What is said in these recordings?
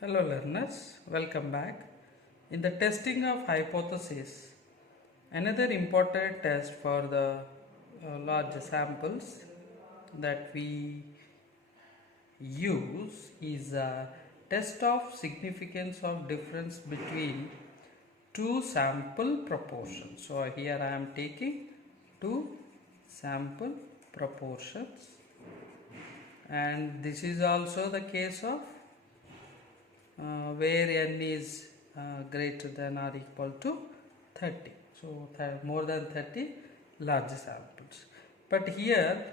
Hello learners, welcome back. In the testing of hypothesis, another important test for the large samples that we use is a test of significance of difference between two sample proportions. So here I am taking two sample proportions, and this is also the case of where n is greater than or equal to 30. So more than 30 large samples. But here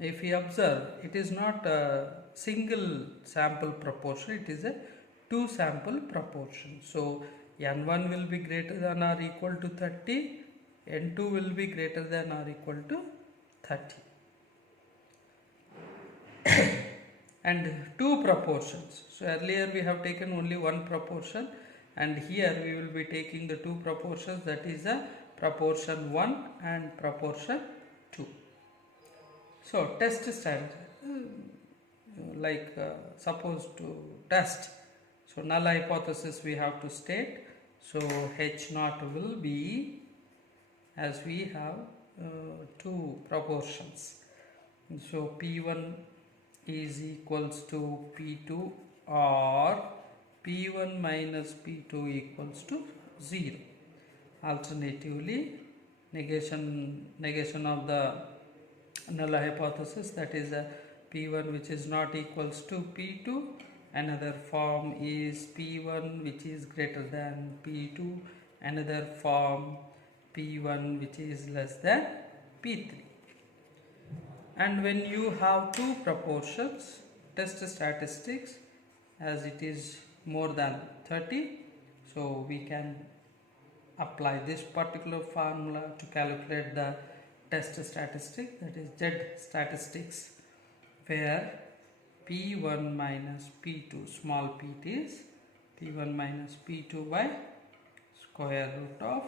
if we observe, it is not a single sample proportion, it is a two sample proportion. So n1 will be greater than or equal to 30, n2 will be greater than or equal to 30. And two proportions. So earlier we have taken only one proportion, and here we will be taking the two proportions, that is a proportion 1 and proportion 2. So test strategy, suppose to test. So null hypothesis we have to state. So H naught will be, as we have two proportions. So P1 is equals to P2 or P1 minus P2 equals to 0. Alternatively, negation of the null hypothesis, that is a P1 which is not equals to P2. Another form is P1 which is greater than P2. Another form P1 which is less than P3. And when you have two proportions, test statistics, as it is more than 30, so we can apply this particular formula to calculate the test statistic, that is Z statistics, where P1 minus P2, small p is P1 minus P2 by square root of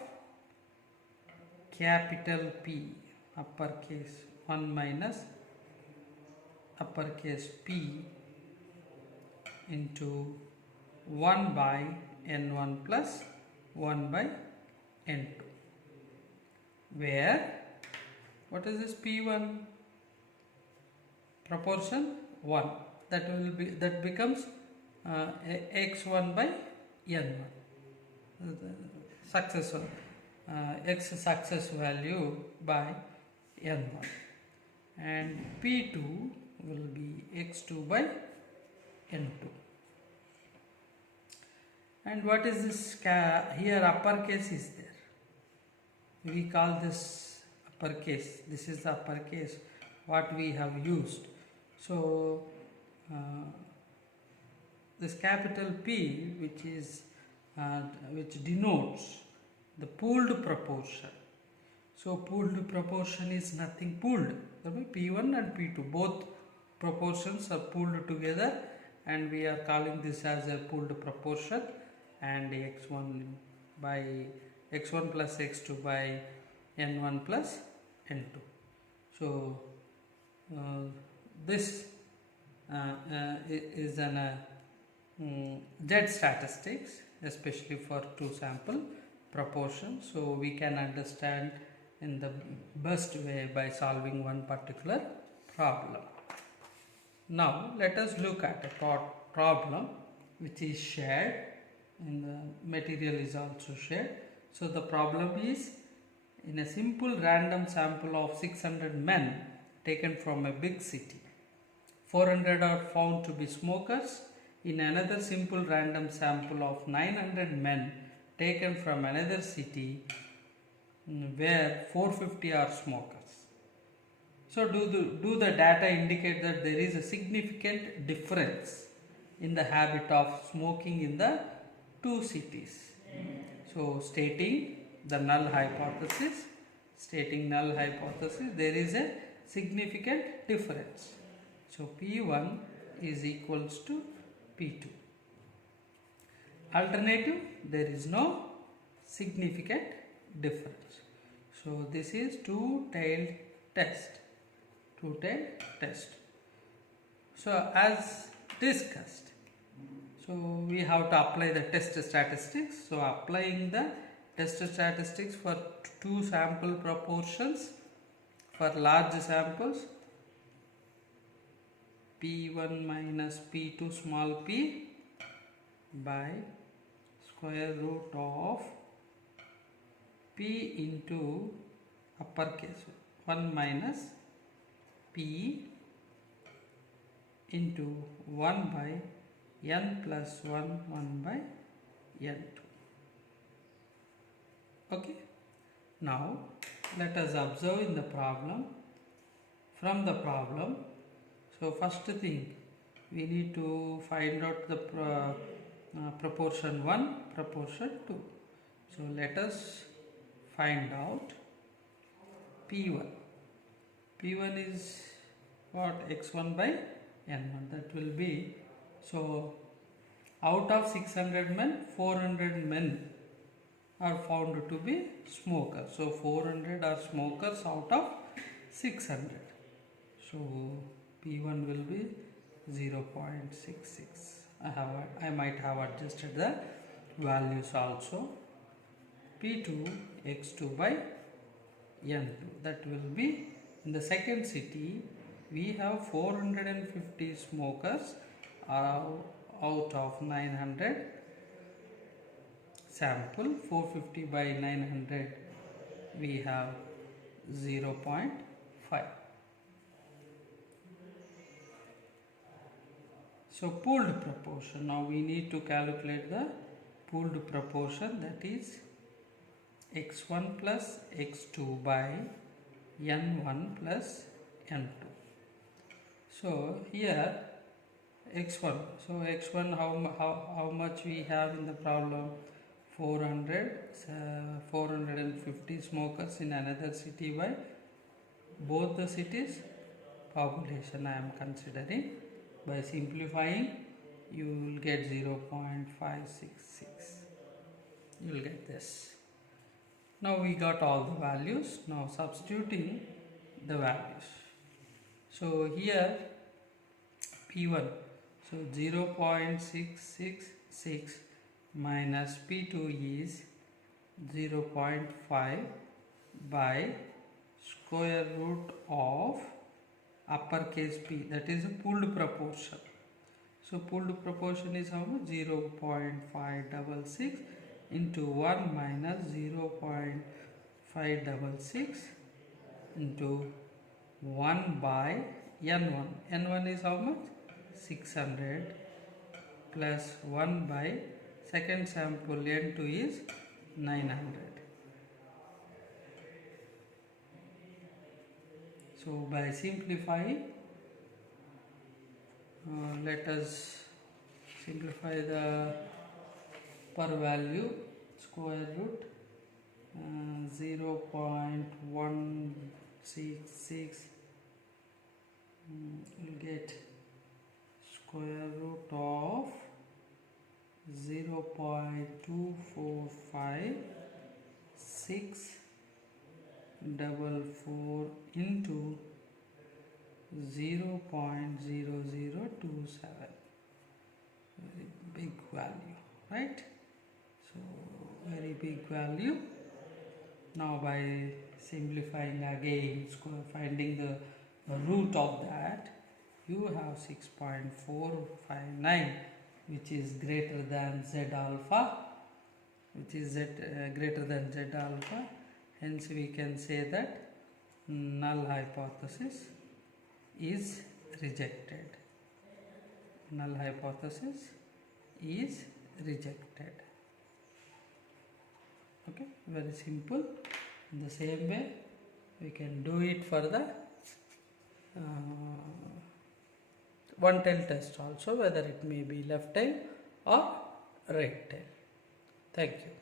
capital P, uppercase 1 minus uppercase P into 1 by n1 plus 1 by n2, where what is this P1 proportion 1, that becomes x1 by n1, successor x success value by n1, and P2 will be x2 by n2. And what is this? Here uppercase is there. We call this uppercase. This is the uppercase what we have used. So this capital P, which denotes the pooled proportion. So pooled proportion is nothing pooled. P1 and P2, both proportions are pooled together, and we are calling this as a pooled proportion, and x1 plus x2 by n1 plus n2. So this is an Z statistics, especially for two sample proportions. So we can understand in the best way by solving one particular problem. Now let us look at a problem which is shared, and the material is also shared. So the problem is, in a simple random sample of 600 men taken from a big city, 400 are found to be smokers. In another simple random sample of 900 men taken from another city, where 450 are smokers. So do the data indicate that there is a significant difference in the habit of smoking in the two cities? So stating null hypothesis, there is a significant difference. So P1 is equals to P2. Alternative, there is no significant difference. So this is two-tailed test. So as discussed, So we have to apply the test statistics. So applying the test statistics for two sample proportions for large samples, P1 minus P2 small p by square root of P into uppercase 1 minus P into 1 by n plus 1 by n2. Okay. Now let us observe in the problem. From the problem, so first thing we need to find out the proportion 1, proportion 2. So let us find out P1. P1 is what? X1 by N1. That will be, so out of 600 men, 400 men are found to be smokers. So 400 are smokers out of 600. So P1 will be 0.66. I might have adjusted the values also. P2 X2 by N2. That will be, in the second city we have 450 smokers out of 900 sample. 450 by 900 we have 0.5. So pooled proportion. Now we need to calculate the pooled proportion, that is x1 plus x2 by n1 plus n2. So here x1. So x1, how much we have in the problem? 450 smokers in another city by both the cities population I am considering. By simplifying, you will get 0.566. You will get this. Now we got all the values. Now substituting the values. So here P1, so 0.666 minus P2 is 0.5 by square root of uppercase P, that is a pooled proportion. So pooled proportion is how much? 0.566 into 1 minus 0.566 into 1 by N1. N1 is how much? 600 plus 1 by second sample N2 is 900. So by simplifying, let us simplify the per value square root 0.166 you get square root of 0.245644 into 0.0027. Very big value, right? So very big value. Now by simplifying again, finding the root of that, you have 6.459, which is greater than Z alpha, which is greater than Z alpha. Hence we can say that null hypothesis is rejected. Null hypothesis is rejected. Okay, very simple. In the same way, we can do it for the one tail test also, whether it may be left tail or right tail. Thank you.